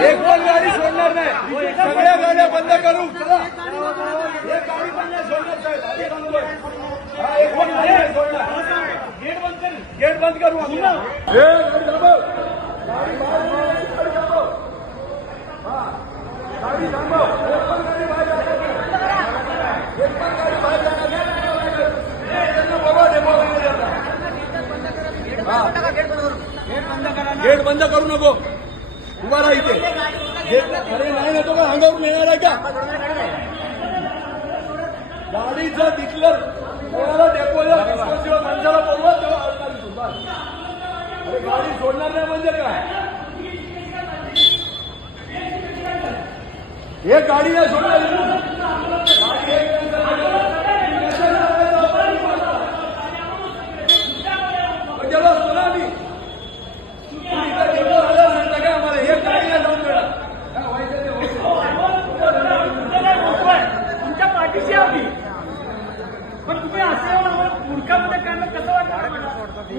एक पण गाडी सोडणार नाही. सगळ्या गाड्या बंद करू. एक गाडी पण नाही सोडणार. एक पण गाडी नाही सोडणार. गेट बंद करू. ए, गाडी थांबव. गाडी थांबव. एक पण बाहेर जाणार. एक पण बाहेर जाणार. गेट बंद करू नको. उभा राहायचे इथे. अरे नाही ना तो अंगावर अंगावरून आहे का? गाडीचा तिथलं कोणाला डेपोला किंवा माणसाला बोलवा तेव्हा अडणार इथून, अरे गाडी सोडणार नाही म्हणजे काय? हे गाडी या सोडणार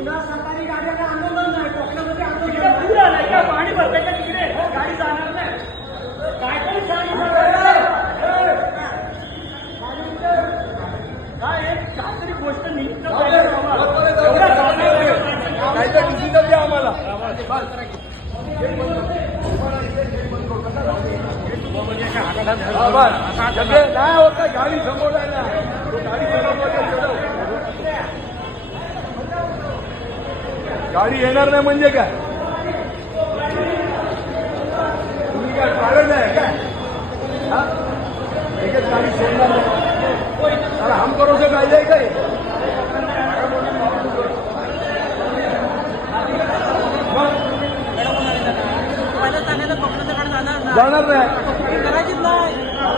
पुन्हा सरकारी गाड्यांना आंदोलन नाही कोकणामध्ये आंदोलन पूर आलाय का? पाणी भरतंय का तिकडे? गाडी जाणार नाही. काय तरी काय एक काहीतरी गोष्ट निमित्त पाहिजे बाबा. एवढा गाड्या- नाही तर डिसिजन द्या आम्हाला. हा, बस. सगळे नाही होत का? गाडी समोर आहे ना गाडी समोर गाडी येणार नाही म्हणजे काय? तुम्ही काय कारण आहे काय? हा? एकच गाडी सोडणार नाही. अरे हम करोसे कायदे आहे काय? जाणार नाही.